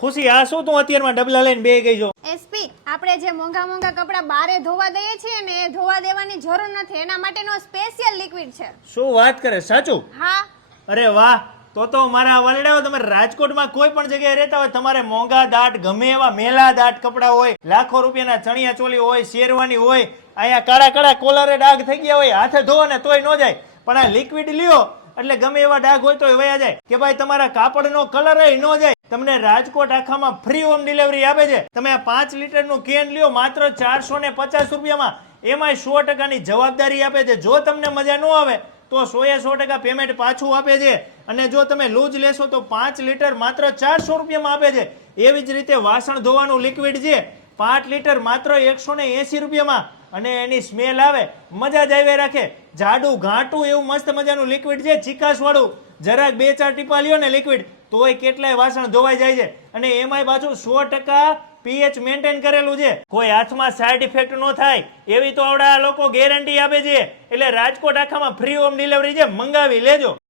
ખુશી આ શું તું અત્યારમાં ડબલા લઈને બે ગઈ છો? એસપી આપણે જે મોંઘા મોંઘા કપડા બારે ધોવા દઈએ છીએ ને એ ધોવા દેવાની જરૂર નથી, એના માટેનો સ્પેશિયલ લિક્વિડ છે. શું વાત કરે, સાચું? હા. અરે વાહ, તો મારા વલડાઓ, તમે રાજકોટમાં કોઈ પણ જગ્યાએ રહેતા હોય, તમારે મોંઘા દાટ ગમે એવા મેલા દાટ કપડા હોય, લાખો રૂપિયાના ચણિયા ચોલી હોય, શેરવાની હોય, અહીંયા કાળા કાળા કોલરે ડાઘ થઈ ગયા હોય, હાથે ધોવો ને તોય ન જાય, પણ આ લિક્વિડ લ્યો એટલે ગમે એવા ડાઘ હોય તોય વયા જાય. કે ભાઈ તમારા કાપડનો કલર ન જાય. તમને રાજકોટ આખામાં ફ્રી હોમ ડિલિવરી આપે છે. તમે આ 5 લીટરનું કેન લ્યો માત્ર 450 રૂપિયામાં, એમાંય 100%ની જવાબદારી આપે છે. જો તમને મજા ન આવે તો 100% પેમેન્ટ પાછું આપે છે. અને જો તમે લૂઝ લેશો તો 5 લીટર માત્ર 400 રૂપિયામાં આપે છે. એવી જ રીતે વાસણ ધોવાનું લિક્વિડ છે 5 લીટર માત્ર 180 રૂપિયામાં, અને એની સ્મેલ આવે મજા જ આવે રાખે. જાડું ઘાટું એવું મસ્ત મજાનું લિક્વિડ છે, ચીકાશ વાળું. જરાક 2-4 ટીપા લ્યો ને લિક્વિડ તોય કેટલાય વાસણ ધોવાઈ જાય છે. અને એમાંય પાછું 100% પીએચ મેન્ટેન કરેલું છે. કોઈ હાથમાં સાઈડ ઇફેક્ટ ન થાય એવી તો આવડા લોકો ગેરંટી આપે છે. એટલે રાજકોટ આખામાં ફ્રી હોમ ડિલિવરી છે, મંગાવી લેજો.